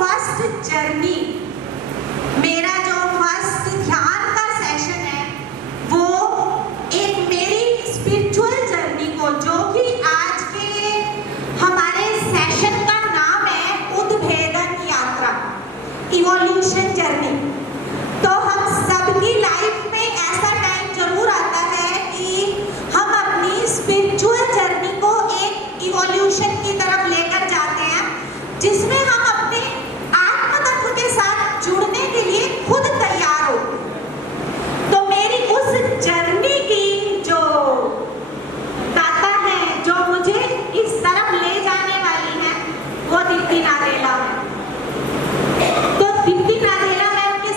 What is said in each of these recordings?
First journey, मेरा जो first ध्यान का सेशन है वो एक मेरी स्पिरिचुअल जर्नी को, जो कि आज के हमारे सेशन का नाम है उद्भेदन यात्रा, इवोल्यूशन जर्नी। तो हम सबकी लाइफ में ऐसा टाइम जरूर आता है कि हम अपनी स्पिरिचुअल जर्नी को एक इवोल्यूशन की तरफ लेकर जाते हैं, जिसमें हम अपने आत्म तत्व के साथ जुड़ने के लिए खुद तैयार हो। तो मेरी उस जर्नी की जो दाता है, जो मुझे इस तरफ ले जाने वाली है, वो दीप्ति नादेला है। तो दीप्ति नादेला मैम के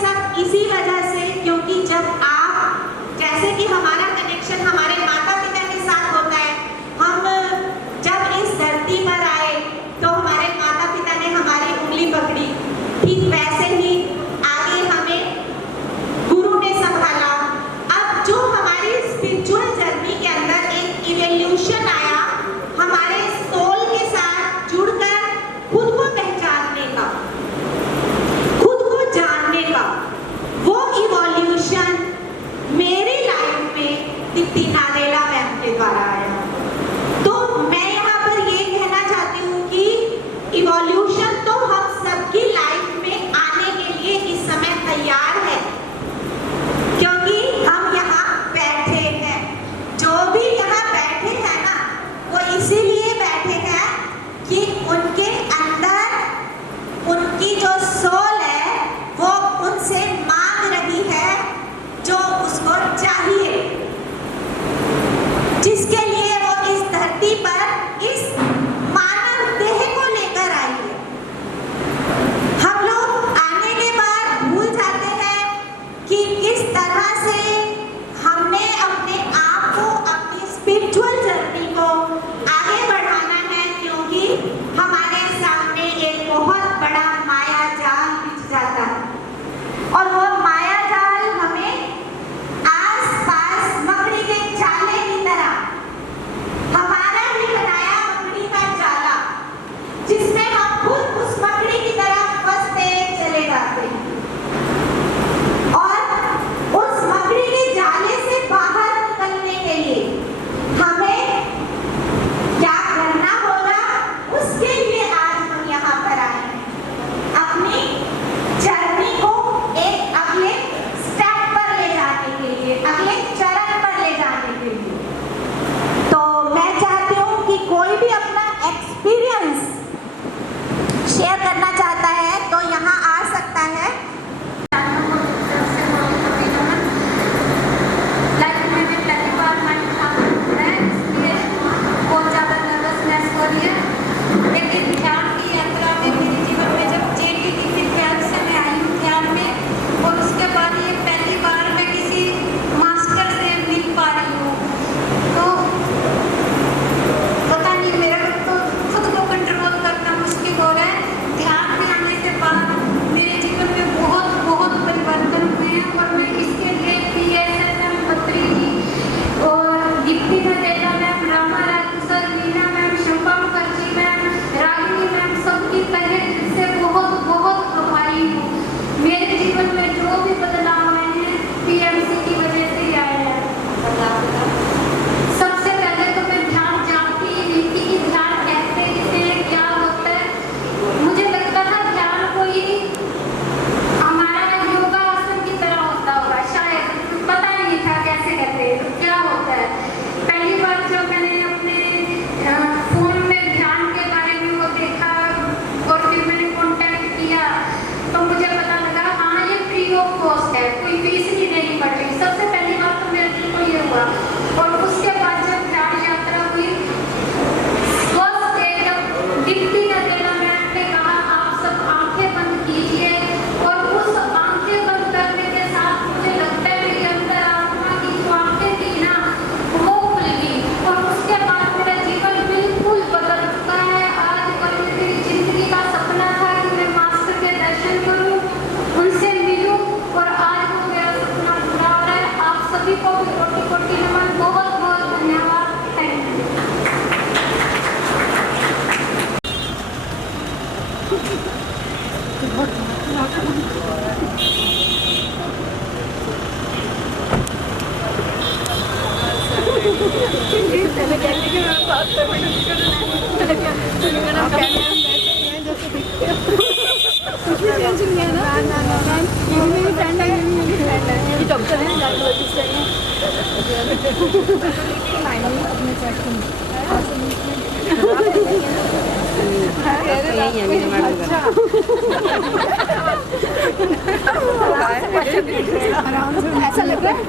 ऐसा लग रहा है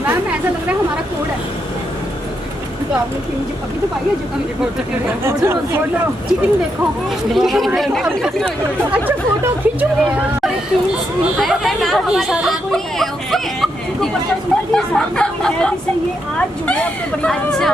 मैम, ऐसा लग रहा है हमारा कोड है। तो आपने मुझे अभी तो पाई है जो फोटो चीटिंग देखो। अच्छा फोटो खींचोगे? ये आज जुड़े अपने बड़ी। अच्छा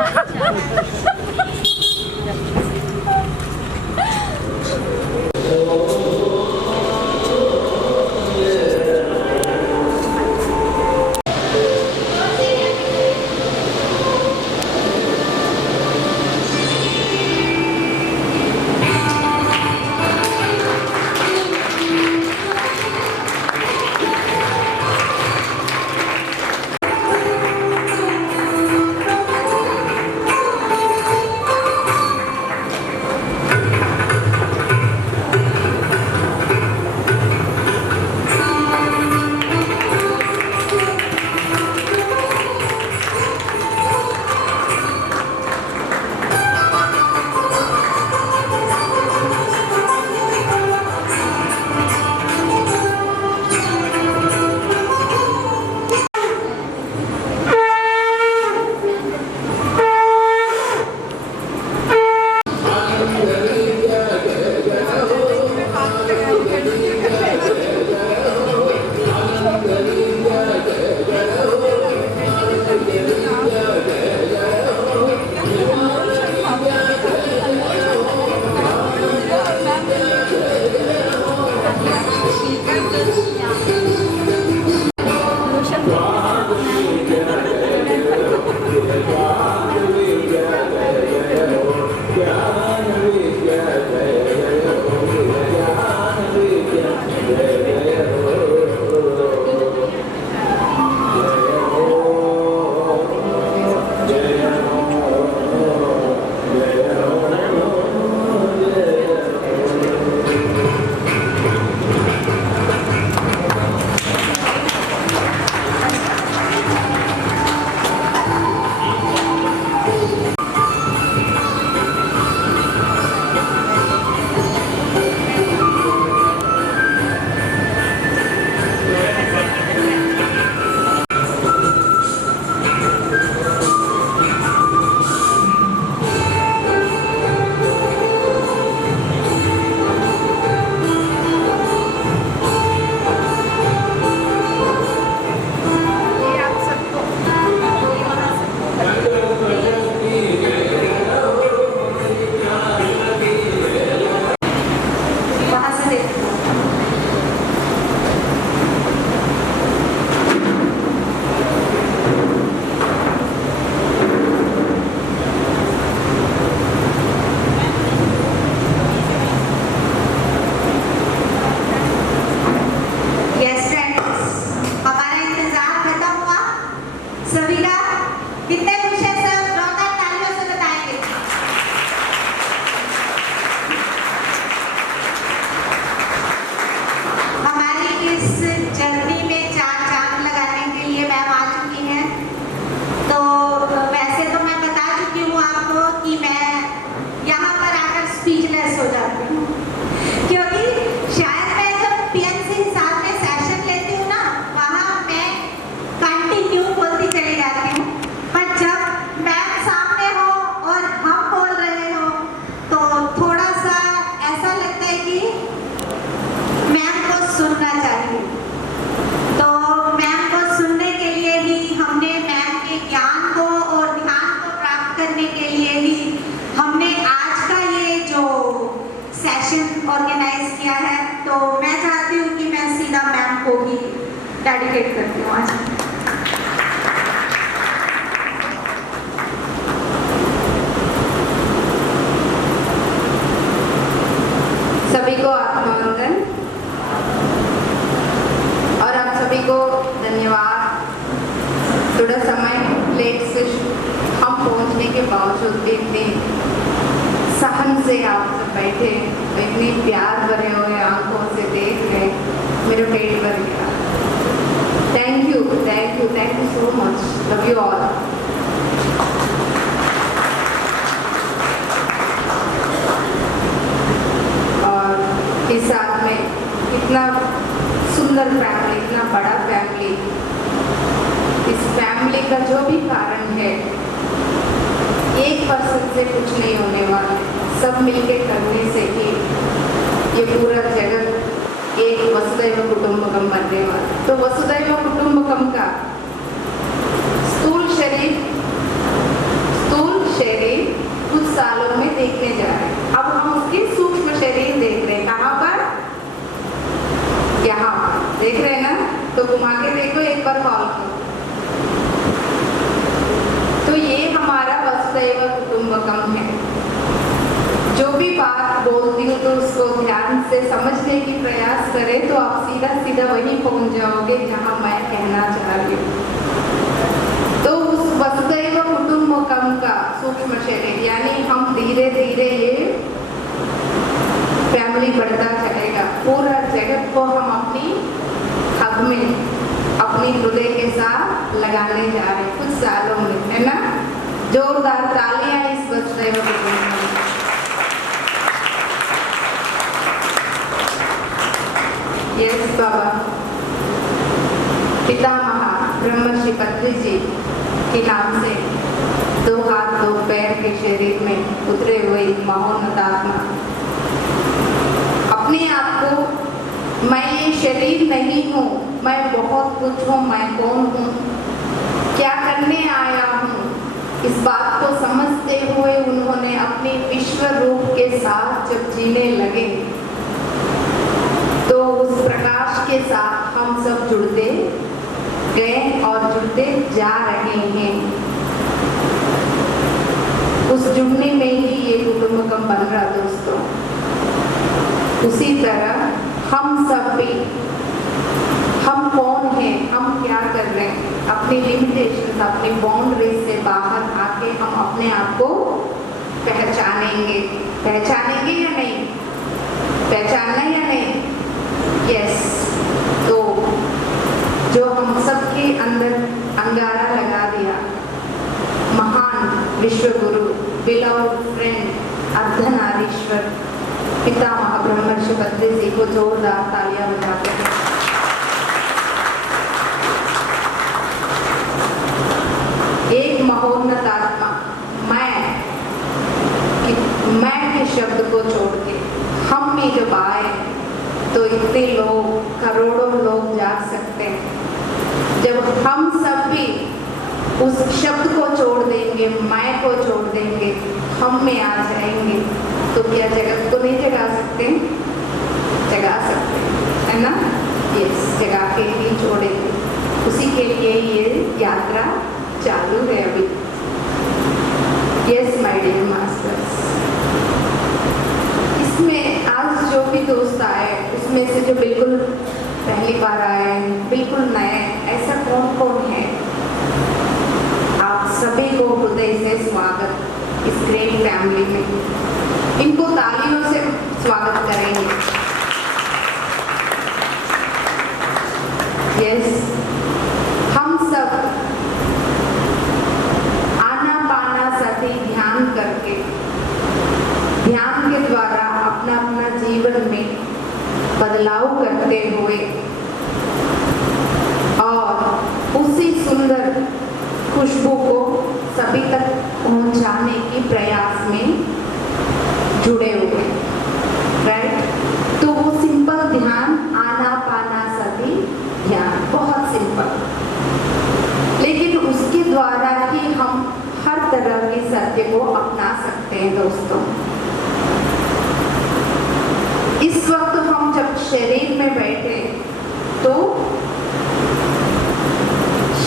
डेडिकेट करती हूँ आज। सभी को आत्मवंदन। मौजूद, इतनी सहन से आप सब बैठे, इतनी प्यार भरे हुए आंखों से देख रहे, मेरा पेट भर गया। Thank you, thank you, thank you so much, love you all. और इस साथ में इतना सुंदर फैमिली, इतना बड़ा फैमिली, इस फैमिली का जो भी कारण है, एक पर्सन से कुछ नहीं होने वाला, सब मिलके करने से ही ये पूरा जगत एक वसुधैव कुटुंबकम बनने वाला। तो वसुधैव कुटुंबकम का स्थूल शरीर कुछ सालों में देखने जा रहे हैं। अब हम उसके सूक्ष्म शरीर देख रहे हैं। कहाँ पर? यहाँ पर देख रहे हैं ना? तो घुमा के देखो एक बार हॉल को। तो ये हमारा वसुधैव कुटुंबकम है। जो भी बात बोलती हूँ तो उसको ध्यान से समझने की प्रयास करें, तो आप सीधा सीधा वहीं पहुंच जाओगे जहाँ मैं कहना चाह रही हूँ। तो उस वसुधैव कुटुंबकम का सूक्ष्म शरीर, यानी हम धीरे धीरे ये फैमिली बढ़ता चलेगा। पूरा जगत को हम अपनी हक में, अपनी हृदय के साथ लगाने जा रहे हैं कुछ सालों में, है ना? जोरदार तालियां इस वसुधैव कुटुंबकम। यस बाबा। पितामह ब्रह्मर्षि पत्री जी के नाम से 2 हाथ 2 पैर के शरीर में उतरे हुए महोन्नत आत्मा अपने आप को, मैं ये शरीर नहीं हूँ, मैं बहुत कुछ हूँ, मैं कौन हूँ, क्या करने आया हूँ, इस बात को समझते हुए उन्होंने अपने विश्व रूप के साथ जब जीने लगे, तो उस प्रकाश के साथ हम सब जुड़ते गए और जुड़ते जा रहे हैं। उस जुड़ने में ही ये कुटुंबकम बन रहा दोस्तों। उसी तरह हम सब भी, हम कौन हैं, हम क्या कर रहे हैं, अपनी लिमिटेशंस, अपनी बाउंड्रीज से बाहर आके हम अपने आप को पहचानेंगे। पहचानेंगे या नहीं? पहचानना या नहीं? यस। तो जो हम सबके अंदर अंगारा लगा दिया, महान विश्व गुरु, बिलव्ड फ्रेंड, अर्धनारीश्वर पितामह ब्रह्मर्षि पत्री जी को जोरदार तालियां बजाते हैं। एक महोन्नत आत्मा मैं के शब्द को छोड़ के हम में जब आए, तो इतने लोग, करोड़ों लोग जाग सकते हैं। जब हम सब भी उस शब्द को छोड़ देंगे, मैं को छोड़ देंगे, हम में आ जाएंगे, तो क्या जगत को नहीं जगा सकते? जगा सकते हैं, है ना? यस, जगा के ही छोड़ेंगे। उसी के लिए ये यात्रा चालू है अभी। Yes my dear masters. इसमें आज जो भी दोस्त आए, उसमें से जो बिल्कुल पहली बार आए, बिल्कुल नए, ऐसा कौन कौन है? आप सभी को हृदय से स्वागत इस ग्रेट फैमिली में। इनको तालियों से स्वागत करेंगे। यस, हम सब आनापानसति ध्यान करके, ध्यान के द्वारा अपना अपना जीवन में बदलाव करते हुए और उसी सुंदर खुशबू को सभी तक पहुंचाने की प्रयास में जुड़े हुए, राइट? तो वो सिंपल ध्यान, आनापानसति ध्यान, बहुत सिंपल, लेकिन उसके द्वारा ही हम हर तरह के सत्य को अपना सकते हैं दोस्तों। इस वक्त हम जब शरीर में बैठे, तो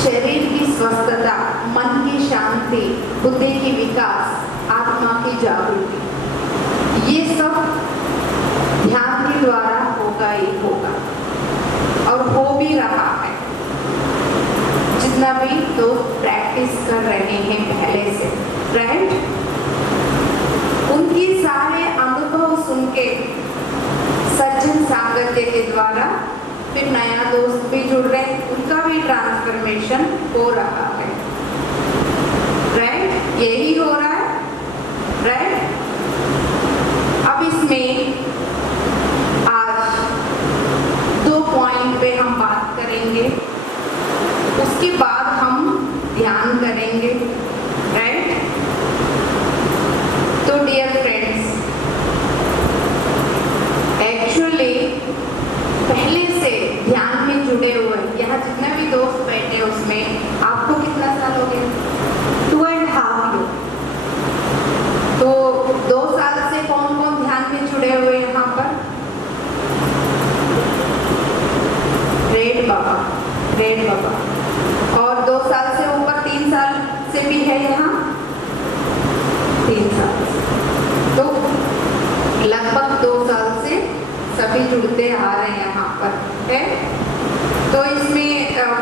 शरीर की स्वस्थता, मन की शांति, बुद्धि की विकास, आत्मा की जागृति, ये सब ध्यान के द्वारा होगा ही होगा और हो भी रहा है। जितना भी लोग प्रैक्टिस कर रहे हैं पहले से, राइट? सचिन सांगत्य के द्वारा फिर नया दोस्त भी जुड़ रहे हैं, उनका भी ट्रांसफॉर्मेशन हो रहा है। राइट, यही हो रहा है। राइट, अब इसमें आज 2 पॉइंट पे हम बात करेंगे, उसके बाद हम ध्यान करेंगे। राइट, तो डियर फ्रेंड्स, एक्चुअली पहले से ध्यान में जुड़े हुए यहाँ जितने भी दोस्त बैठे उसमें आपको कितना साल हो गया? 2.5 years। तो 2 साल से कौन कौन ध्यान में जुड़े हुए यहाँ पर? रेड बाबा, रेड बाबा। और 2 साल से ऊपर 3 साल से भी है यहाँ, 3 साल से। तो लगभग 2 साल से सभी जुड़ते आ रहे हैं यहाँ पर है। तो इसमें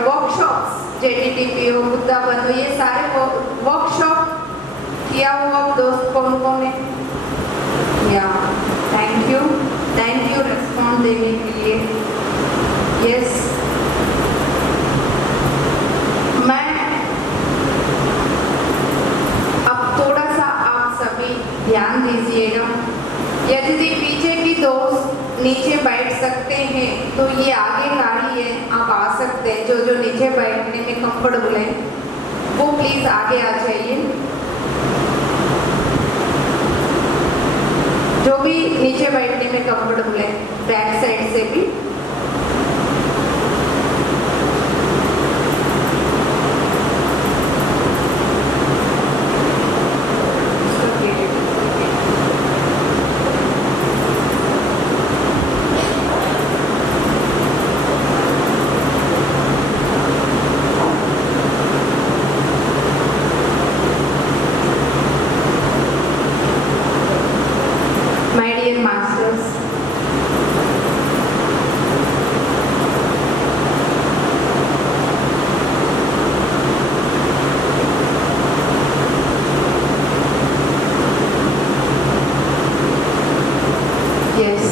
वर्कशॉप्स JDTPO, बुद्धा बंधु, ये सारे वर्कशॉप किया हुआ दोस्त कौन कौन है? या थैंक यू रेस्पॉन्ड देने के लिए। यस, मैं अब थोड़ा सा आप सभी ध्यान दीजिएगा। यदि पीछे की दोस्त नीचे बैठ सकते हैं तो ये आगे गाड़ी है, आप आ सकते हैं। जो नीचे बैठने में कंफर्टेबल है वो प्लीज आगे आ जाइए। जो भी नीचे बैठने में कंफर्टेबल है बैक साइड से भी। My dear masters, yes,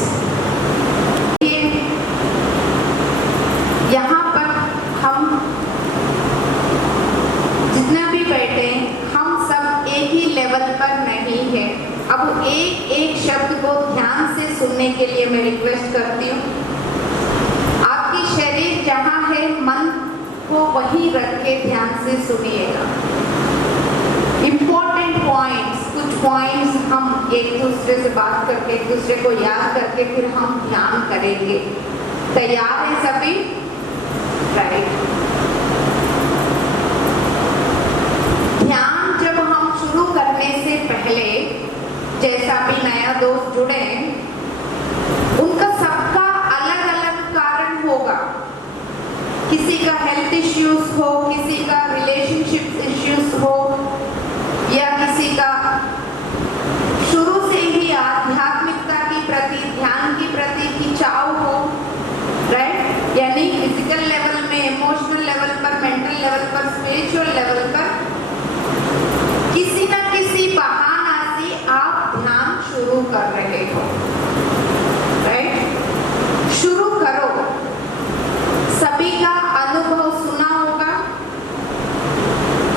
यहाँ पर हम जितना भी बैठे हम सब एक ही लेवल पर नहीं है। अब एक एक शब्द को ध्यान से सुनने के लिए मैं रिक्वेस्ट करती हूँ। आपकी शरीर जहाँ है मन को वहीं रख के ध्यान से सुनिएगा। इम्पोर्टेंट पॉइंट्स, कुछ पॉइंट्स हम एक दूसरे से बात करके, एक दूसरे को याद करके फिर हम ध्यान करेंगे। तैयार है सभी? राइट। ध्यान जब हम शुरू करने से पहले, जैसा भी नया दोस्त जुड़े उनका सबका अलग अलग कारण होगा। किसी का हेल्थ इश्यूज हो, किसी का रिलेशनशिप इश्यूज हो, या किसी का शुरू से ही आध्यात्मिकता की प्रति, ध्यान की प्रति की चाव हो। राइट, यानी फिजिकल लेवल में, इमोशनल लेवल पर, मेंटल लेवल पर, स्पिरिचुअल लेवल पर किसी न किसी बहाना से आप ध्यान शुरू कर रहे हो। राइट, शुरू करो। सभी का अनुभव सुना होगा।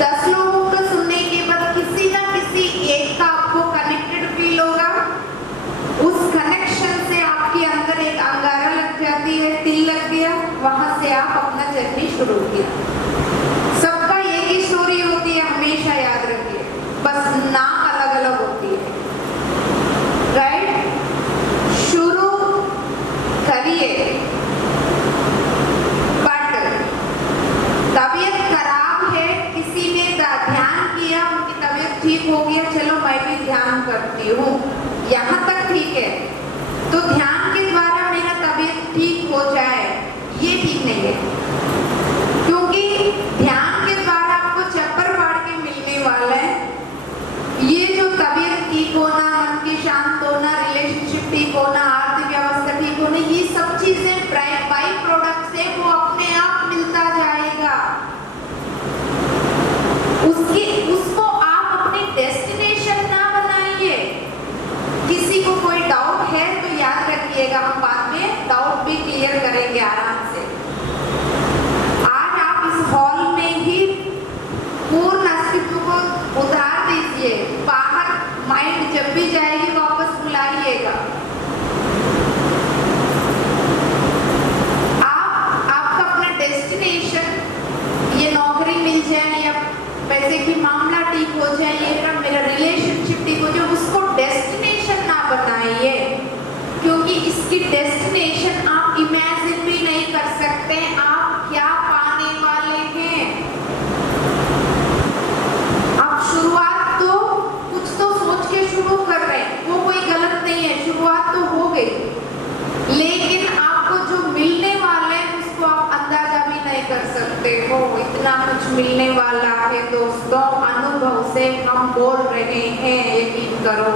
10 लोगों को सुनने के बाद किसी न किसी एक का आपको कनेक्टेड फील होगा। उस कनेक्शन से आपके अंदर एक अंगारा लग जाती है, तिल लग गया, वहां से आप अपना जर्नी शुरू किया। सबका एक ही स्टोरी होती है, हमेशा याद रखिए, बस नाम अलग अलग होती है। राइट, शुरू करिए। बट तबीयत खराब है, किसी ने ध्यान किया, उनकी तबीयत ठीक हो गया, चलो मैं भी ध्यान करती हूँ, यहाँ तक ठीक है। तो ध्यान के द्वारा मेरा तबीयत ठीक हो जाए, ये ठीक नहीं है। क्योंकि ध्यान के द्वारा आपको चप्पर फाड़ के मिलने वाला है। ये जो तबीयत ठीक होना, मन के शांत होना, रिलेशनशिप ठीक होना, आर्थिक व्यवस्था ठीक होना, ये सब चीजें बाई प्रोडक्ट से वो अपने आप मिलता जाएगा। उसको आप अपनी डेस्टिनेशन ना बनाइए। किसी को कोई डाउट है तो याद रखिएगा, हम बाद में इतना कुछ मिलने वाला है दोस्तों, अनुभव से हम बोल रहे हैं, यकीन करो।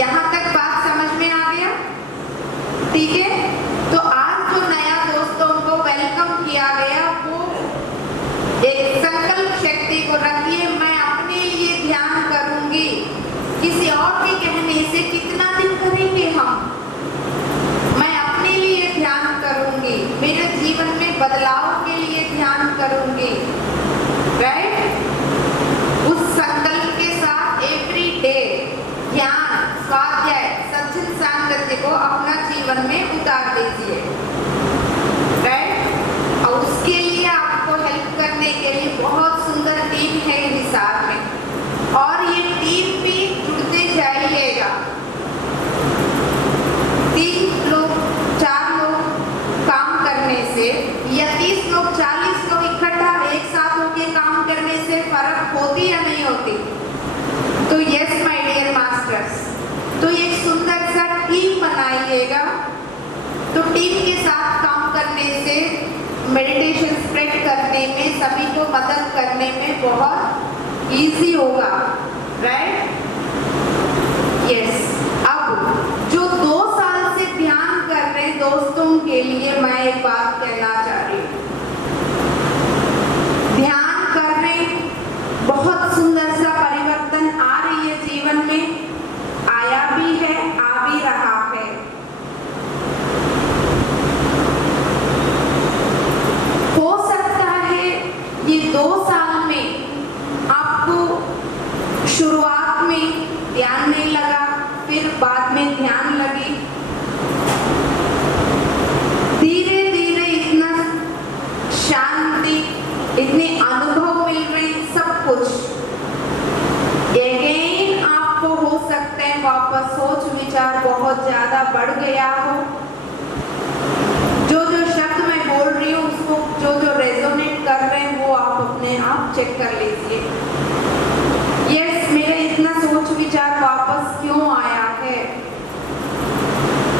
यहाँ तक बात समझ में आ गया? ठीक है, तो आज जो नया दोस्तों को वेलकम किया गया, वो एक संकल्प शक्ति को रखिए, मैं अपने लिए ध्यान करूंगी। किसी और के कहने से कितना दिन करेंगे हम? मैं अपने लिए ध्यान करूंगी, मेरे जीवन में बदलाव के लिए ध्यान करूंगी, राइट? उस संकल्प के साथ एवरी डे ध्यान, स्वाध्याय, सत्संग सांगत्य को अपना जीवन में उतार दीजिए, राइट? और उसके लिए आपको हेल्प करने के लिए बहुत सुंदर टीम है हिसार में, और ये टीम भी जुड़ते जाइएगा। 3 लोग 4 लोग काम करने से या 30 लोग 40 लोग इकट्ठा एक साथ होकर काम करने से फर्क होती या नहीं होती? तो यस माय डियर मास्टर्स, तो एक सुंदर सा टीम बनाइएगा। तो टीम के साथ काम करने से मेडिटेशन स्प्रेड करने में, सभी को मदद करने में बहुत इजी होगा, राइट? यस। अब जो 2 साल से ध्यान कर रहे दोस्तों के लिए मैं एक बात कहना चाह रही हूँ। ध्यान कर रहे, बहुत सुंदर सा परिवर्तन आ रही है जीवन में, आया भी है, आ भी रहा है। हो सकता है ये 2 साल में आपको शुरुआत में ध्यान नहीं लगा, फिर बाद में ध्यान लगी, धीरे धीरे इतना शांति, इतने अनुभव मिल रहे, सब कुछ। अगेन आपको हो सकता है वापस सोच विचार बहुत ज्यादा बढ़ गया हो। जो जो शब्द मैं बोल रही हूँ उसको जो जो रेजोनेट कर रहे हैं वो आप अपने आप चेक कर लीजिए। यस, मेरा इतना सोच विचार वापस क्यों आया है?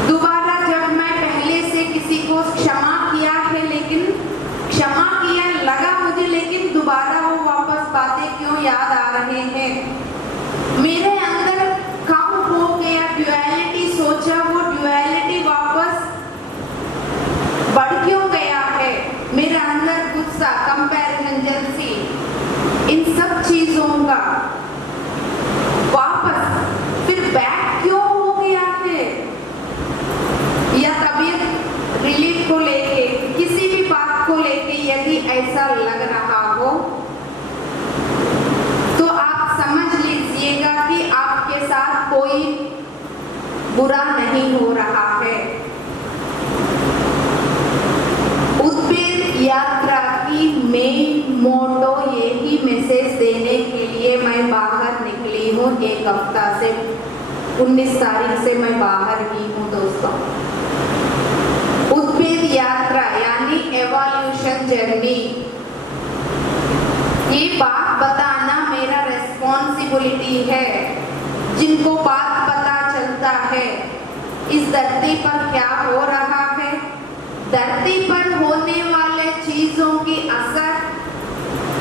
दोबारा जब मैं पहले से किसी को क्षमा किया है, लेकिन क्षमा किया लगा मुझे, लेकिन दोबारा वो वापस बातें क्यों याद आ रहे हैं? मेरे अंदर कम हो गया, ड्युअलिटी सोचा, वो ड्युअलिटी वापस बढ़ क्यों गया है? मेरे अंदर गुस्सा, कंपैरिजन, जेलसी, इन सब चीजों का वापस फिर बैक क्यों हो गया है? या तबीयत रिलीफ को लेके, किसी भी बात को लेके यदि ऐसा लग रहा हो तो आप समझ लीजिएगा कि आपके साथ कोई बुरा नहीं हो रहा है। उद्वेग यात्रा की मेन मोटो यही मैसेज देने के लिए मैं बाहर निकली हूँ। 1 हफ्ता से 19 तारीख से मैं बाहर ही हूँ दोस्तों। उद्वेग यात्रा यानी एवोल्यूशन जर्नी, ये बात बताना मेरा रेस्पॉन्सिबिलिटी है। जिनको बात पता चलता है इस धरती पर क्या हो रहा है, धरती पर होने वाले चीजों की असर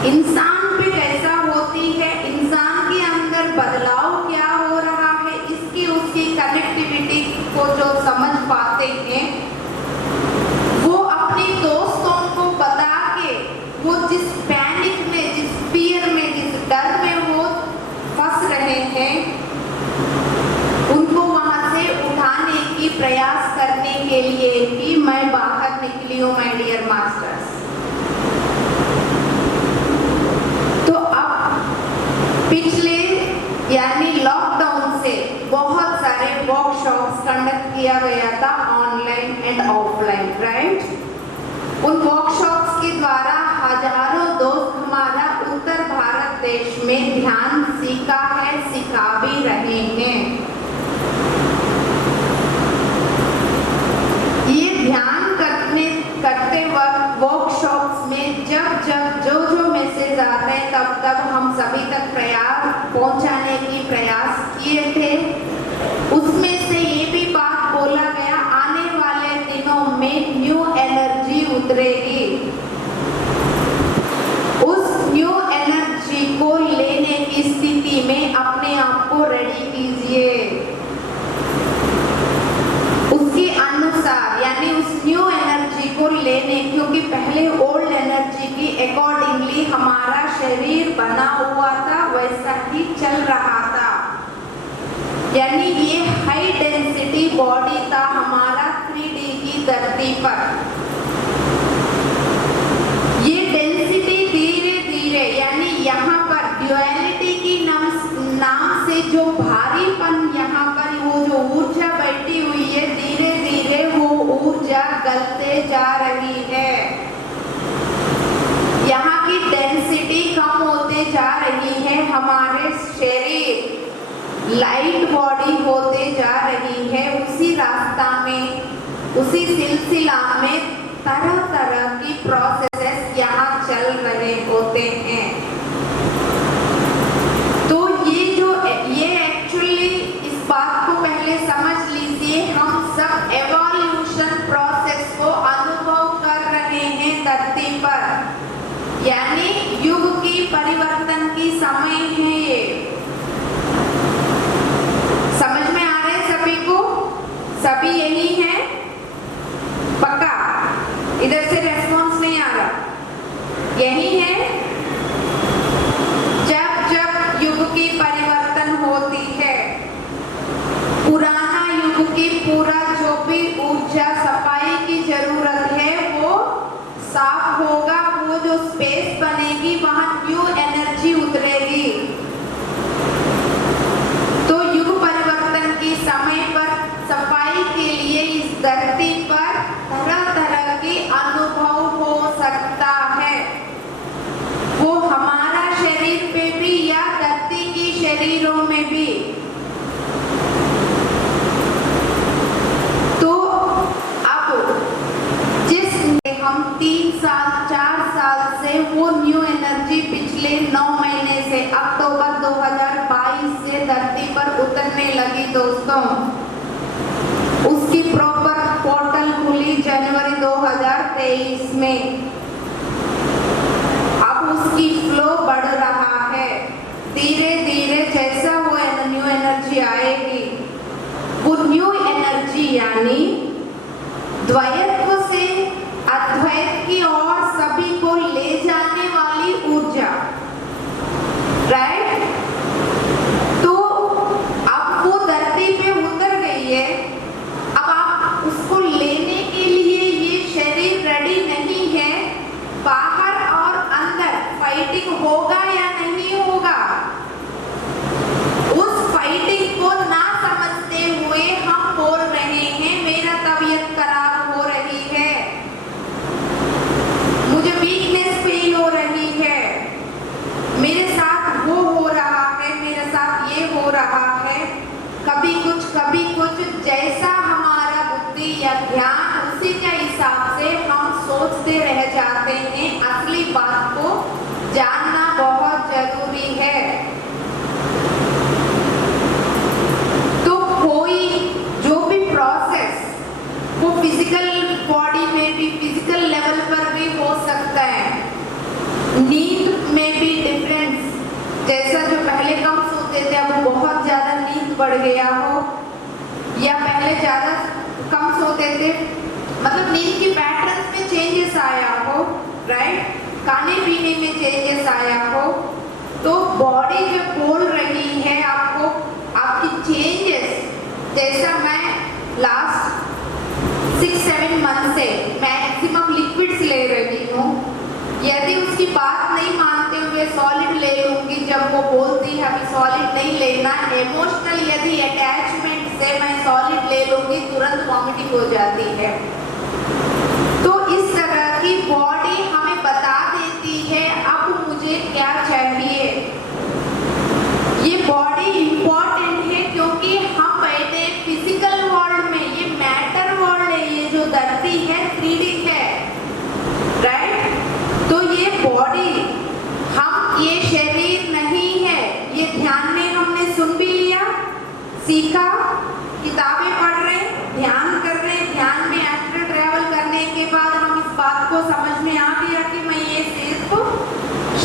इंसान पे कैसा होती है, इंसान के अंदर बदलाव क्या हो रहा है, इसकी उसकी कनेक्टिविटी को जो समझ पाते हैं वो अपने दोस्तों को बता के, वो जिस पैनिक में, जिस फियर में, जिस डर में वो फंस रहे हैं, उनको वहां से उठाने की प्रयास करने के लिए ही मैं बाहर निकली हूँ माय डियर मास्टर्स। तो अब पिछले यानी लॉकडाउन से बहुत सारे वर्कशॉप्स कंडक्ट किया गया था, ऑनलाइन एंड ऑफलाइन, राइट? उन वर्कशॉप्स के द्वारा हजारों दोस्त हमारा उत्तर भारत देश में ध्यान सीखा है, सिखा भी रहे हैं। ये ध्यान करते वक्त वर्कशॉप्स में जब जो मैसेज आते हैं तब हम सभी तक प्रयास पहुंचाने की प्रयास किए थे। उसमें से ये भी बात बोला गया, आने वाले चल रहा था, यानी ये हाई डेंसिटी बॉडी था हमारा 3D की धरती पर। ये डेंसिटी धीरे धीरे, यानी यहाँ पर ड्यूअलिटी की नाम से जो भारीपन यहाँ पर वो जो ऊर्जा बैठी हुई है, धीरे धीरे वो ऊर्जा गलते जा रही है। यहाँ की डेंसिटी कम होते जा रही है, हमारे शरीर लाइट बॉडी होते जा रही है। उसी रास्ता में, उसी सिलसिला में तरह तरह की प्रोसेसेस यहाँ चल रहे होते हैं। तो ये एक्चुअली इस बात को पहले समझ लीजिए, हम सब एवोल्यूशन प्रोसेस को अनुभव कर रहे हैं धरती पर, यानी युग की परिवर्तन की समय है ये। समझ में आ रहे सभी को? सभी यही है? पक्का? इधर से रेस्पॉन्स नहीं आ रहा? यही है? जब जब युग की परिवर्तन होती है, पुराना युग की पूरा जो भी ऊर्जा सफाई की जरूरत है वो साफ होगा, वो जो स्पेस बनेगी वहां न्यू एनर्जी उतरेगी। तो युग परिवर्तन के समय पर सफाई के लिए इस धरती पर तरह तरह के अनुभव हो सकता है, वो हमारा शरीर पे भी या धरती की शरीरों में भी। तो अब जिस हम 3 साल 4 साल से वो न्यू एनर्जी पिछले 9 महीने से अक्टूबर 2022 से धरती पर उतरने लगी दोस्तों, उसकी प्रॉपर पोर्टल खुली जनवरी 2023 में। अब उसकी फ्लो बढ़ रहा है धीरे धीरे, जैसा वो न्यू एनर्जी आएगी, वो न्यू एनर्जी यानी द्वैत्व से अद्वैत की ओर सभी को ले जाने वाली ऊर्जा, राइट? तो अब वो धरती पे उतर गई है, अब आप उसको लेने के लिए ये शरीर रेडी नहीं है। बाहर और अंदर फाइटिंग होगा या नहीं होगा, उस फाइटिंग को ना समझते हुए हम बोल रहे हैं मेरा तबीयत खराब हो रही है, मुझे वीकनेस फील हो रही है, मेरे साथ वो हो रहा है, मेरे साथ ये हो रहा है। कभी कुछ जैसा हमारा बुद्धि या ध्यान उसी के हिसाब से हम सोचते रह जाते हैं। असली बात को जानना बहुत जरूरी है। तो कोई जो भी प्रोसेस वो फिजिकल बॉडी में भी, फिजिकल लेवल पर भी हो सकता है। नींद में भी डिफरेंस, जैसा जो पहले कम सोते थे अब बहुत ज्यादा नींद बढ़ गया हो, या पहले ज्यादा कम सोते थे, मतलब नींद की पैटर्न्स में चेंजेस आया हो, राइट? खाने पीने में चेंजेस आया हो, तो बॉडी जब बोल रही है आपको आपकी चेंजेस, जैसा मैं लास्ट 6-7 मंथ से मैक्सिमम लिक्विड्स ले रही हूँ, यदि उसकी बात नहीं मानते हुए सॉलिड ले लूंगी, जब वो बोलती है अभी सॉलिड नहीं लेना, इमोशनल यदि अटैचमेंट से मैं सॉलिड ले लूंगी, तुरंत वॉमिटिंग हो जाती है। तो इस तरह की बॉडी हमें बता देती है अब मुझे क्या चाहिए। ये बॉडी इंपॉर्टेंट है क्योंकि हम बैठे फिजिकल वर्ल्ड में, ये मैटर वर्ल्ड है, ये जो धरती है 3D है, राइट? तो ये बॉडी, हम ये शरीर नहीं है, ये ध्यान में हमने सुन भी लिया, सीखा, किताबें पढ़ रहे, ध्यान कर रहे, ध्यान में एस्ट्रल ट्रैवल करने के बाद हम इस बात को समझ में आ गया कि मैं ये सिर्फ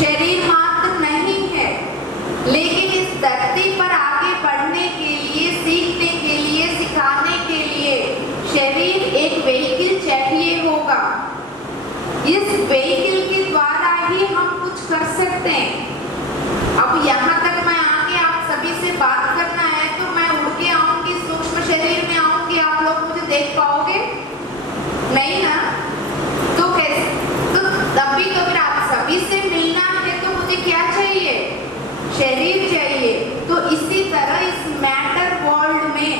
शरीर मात्र नहीं है, लेकिन इस धरती पर आगे बढ़ने के लिए, सीखने के लिए, सिखाने के लिए शरीर एक व्हीकल चाहिए होगा। इस व्हीकल के द्वारा ही हम कुछ कर सकते हैं। अब यहाँ तक मैं आगे आप से बात करना है तो मैं उड़ के आऊंगी, सूक्ष्म शरीर में आऊंगी, आप लोग मुझे देख पाओगे? नहीं ना? तो कैसे? तो तभी तो फिर आप सभी से मिलना है तो मुझे क्या चाहिए? शरीर चाहिए। तो इसी तरह इस मैटर वर्ल्ड में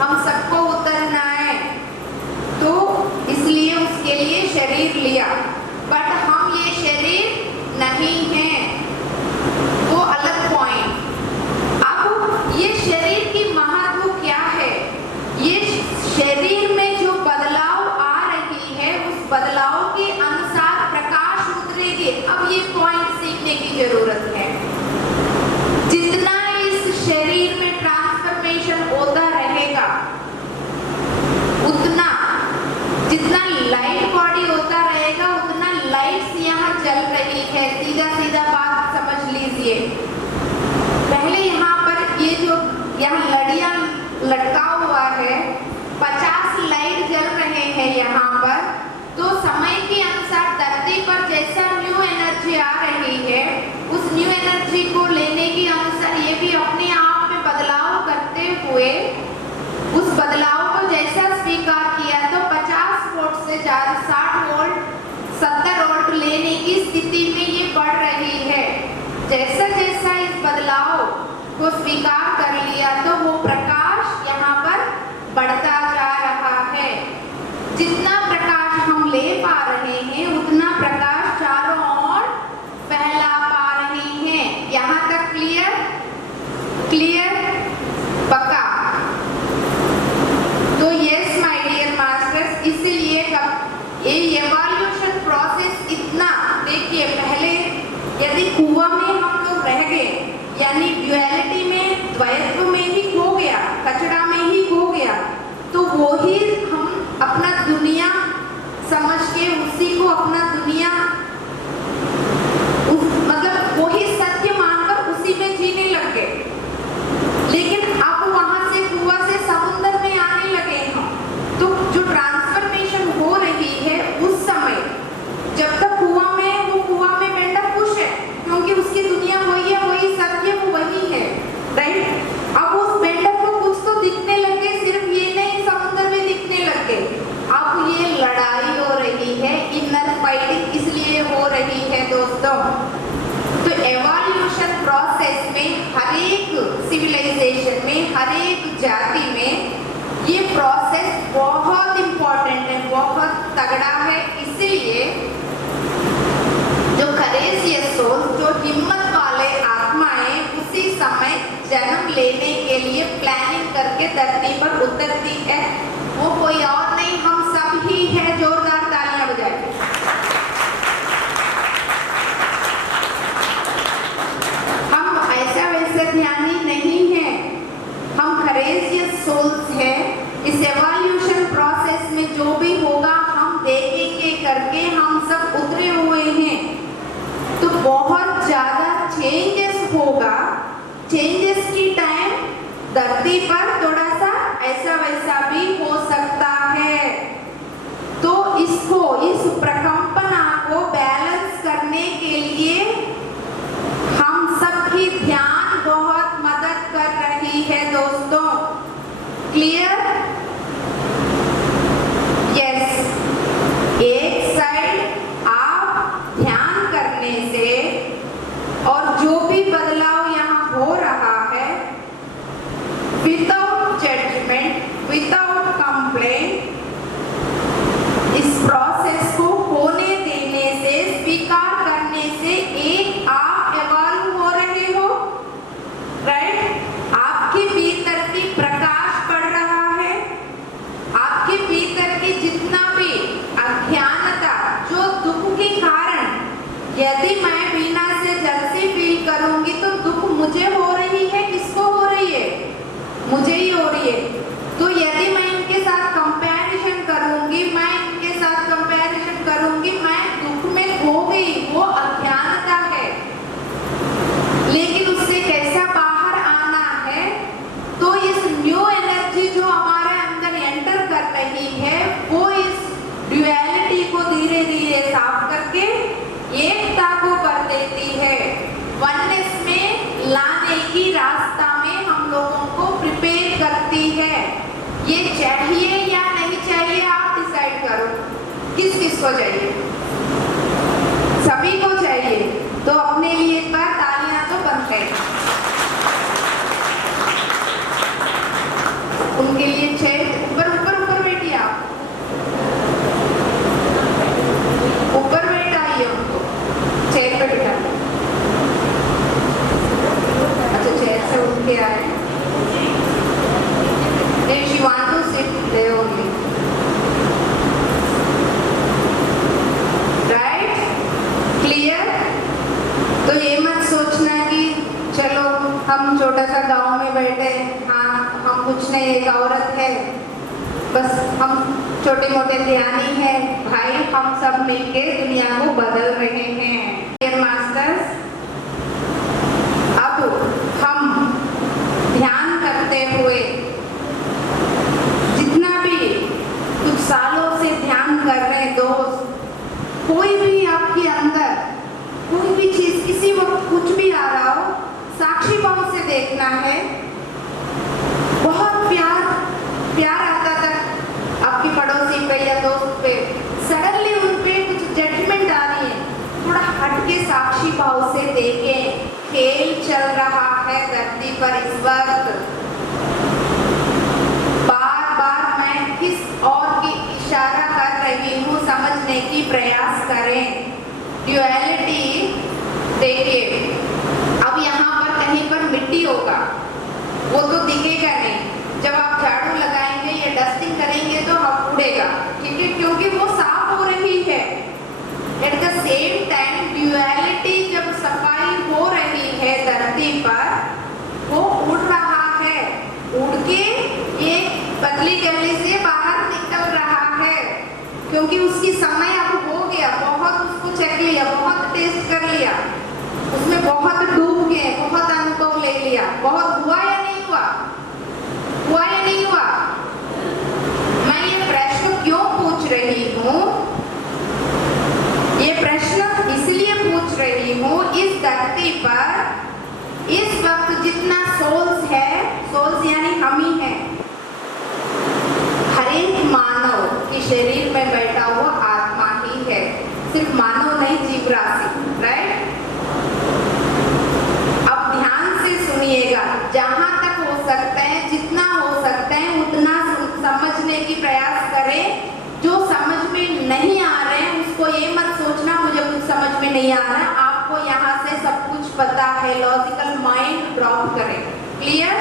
हम सबको उतरना है, तो इसलिए उसके लिए शरीर लिया। बट हम ये शरीर नहीं हैं, वो अलग पॉइंट। अब ये शरीर की महत्व क्या है? ये शरीर में जो बदलाव आ रही है उस बदलाव के अनुसार प्रकाश उतरेगी। अब ये पॉइंट सीखने की जरूरत है। जितना इस शरीर में ट्रांसफॉर्मेशन होता रहेगा, उतना जितना लाइट बॉडी होता रहेगा उतना लाइट्स यहाँ जल रही है। सीधा सीधा बात समझ लीजिए। पहले यहाँ पर ये जो यहाँ लड़ियाँ लटका हुआ है, 50 लाइट जल रहे हैं यहाँ पर। तो समय के अनुसार धरती पर जैसा न्यू एनर्जी आ रही है, उस न्यू एनर्जी को लेने के अनुसार ये भी अपने आप में बदलाव करते हुए उस बदलाव को जैसा स्वीकार किया तो 50 वोल्ट से ज़्यादा 60 वोल्ट 70 वोल्ट लेने की स्थिति में ये बढ़ रही है। जैसा जैसा इस बदलाव को स्वीकार कर लिया तो वो प्रकाश यहाँ पर बढ़ता जा रहा है। जितना प्रकाश हम ले पा रहे हैं उतना प्रकाश चारों ओर फैला पा रहे हैं। यहाँ तक क्लियर? क्लियर? पक्का? तो यस माय डियर मास्टर्स, इसलिए ये एवोल्यूशन प्रोसेस इतना, देखिए पहले यदि कुआं में हम लोग रह गए, यानी ड्युअलिटी में, द्वैत्व में ही खो गया, कचरा में ही खो गया, तो वो ही हम अपना दुनिया समझ के उसी को अपना दुनिया मतलब वही सत्य मानकर उसी में जीने लग गए। लेकिन अब वहां से कुआं से समुद्र में आने लगे हम, तो जो ट्रांसफॉर्मेशन हो रही है उस समय जब तक कुआं में, वो कुआं में मेंढक खुश है क्योंकि उसकी दुनिया वही है, वही सत्य वो वही है, राइट? अब उस मेंढक को कुछ तो दिखने लगे, सिर्फ ये नहीं समुद्र में दिखने लगे। अब ये लड़ाई हो रही है, इनर फाइटिंग इसलिए हो रही है दोस्तों। तो एवोल्यूशन प्रोसेस में हर एक सिविलाइजेशन में, हर एक जाति में ये प्रोसेस बहुत इंपॉर्टेंट है, बहुत तगड़ा है। इसलिए जो करेजियस सोल, जो हिम्मत वाले आत्माएं उसी समय जन्म लेने के लिए प्लानिंग करके धरती पर उतरती है, वो कोई और नहीं, हम सब ही है। जोरदार तालियां बजाएं। हम ऐसा वैसा ध्यानी नहीं है, हम करेजियस सोल्स हैं। इस एवोल्यूशन प्रोसेस में जो भी होगा हम देखेंगे करके हम सब उतरे हुए हैं। तो बहुत ज्यादा चेंजेस होगा। चेंजेस की टाइम धरती पर थोड़ा सा ऐसा वैसा भी हो सकता है। तो इसको, इस प्रकंपना को बैलेंस करने के लिए हम सबकी ध्यान बहुत मदद कर रही है दोस्तों। क्लियर? यस। एक साइड आप ध्यान करने से और जो भी बदलाव यहाँ हो रहा है, विदाउट जजमेंट, विदाउट कंप्लेंट, इस प्रोसेस को होने देने से, स्वीकार करने से एक आप एवॉल्व हो रहे हो, राइट? आपके भीतर भी प्रकाश बढ़ रहा ये चाहिए या नहीं चाहिए आप डिसाइड करो, किस किस को चाहिए? सभी को चाहिए, तो अपने लिए एक बार तालियां तो बंद करें। उनके लिए चेयर ऊपर ऊपर ऊपर बैठिए, आप ऊपर बैठाइए, उनको चेयर पे बिठाइए। अच्छा, चेयर से उठ के आए। If you want to sit there only, right? Clear? तो ये मत सोचना कि चलो हम छोटा सा गांव में बैठे, हाँ हम कुछ नहीं, एक औरत है, बस हम छोटे मोटे ध्यानी हैं। भाई हम सब मिलके दुनिया को बदल रहे हैं। डियर मास्टर्स, अब हम ध्यान करते हुए जितना भी कुछ सालों से ध्यान कर रहे हैं दोस्त, कोई भी आपके अंदर कोई भी चीज किसी वक्त कुछ भी आ रहा हो, साक्षी भाव से देखना है। बहुत प्यार आता था आपकी पड़ोसी पे या दोस्त पे, सडनली उन पे कुछ जजमेंट आ रही है, थोड़ा हट के साक्षी भाव से देखें। खेल चल रहा है धरती पर इस वक्त। बार बार मैं किस और की इशारा कर रही हूँ, समझने की प्रयास करें। ड्यूअलिटी देखिए, अब यहाँ पर कहीं पर मिट्टी होगा, वो तो दिखेगा नहीं। जब आप झाड़ू लगाएंगे या डस्टिंग करेंगे तो अब उड़ेगा, ठीक है, क्योंकि वो साफ हो रही है। At the same time duality जब सफाई हो रही है धरती पर, वो उड़ रहा है, उड़ के ये पतली गली से बाहर निकल रहा है, क्योंकि उसकी समय अब हो गया। बहुत उसको चख लिया, बहुत टेस्ट कर लिया, उसमें बहुत डूब गए, बहुत अनुभव ले लिया। बहुत हुआ या नहीं हुआ? हुआ या नहीं हुआ? मैं ये प्रश्न क्यों पूछ रही हूँ? ये प्रश्न इसलिए पूछ रही हूँ, इस धरती पर इस वक्त जितना सोल्स है, सोल्स यानी हम ही हैं, हर एक मानव के शरीर में बैठा हुआ आत्मा ही है। सिर्फ मानव नहीं, जीव राशि, राइट? अब ध्यान से सुनिएगा, जहां तक हो सकता है, जितना हो सकता है उतना समझने की प्रयास करें। जो समझ में नहीं आ रहे हैं उसको ये मत सोचना मुझे कुछ समझ में नहीं आ रहा, आपको यहाँ से सब कुछ पता है। लॉजिकल माइंड ड्रॉप करें। क्लियर?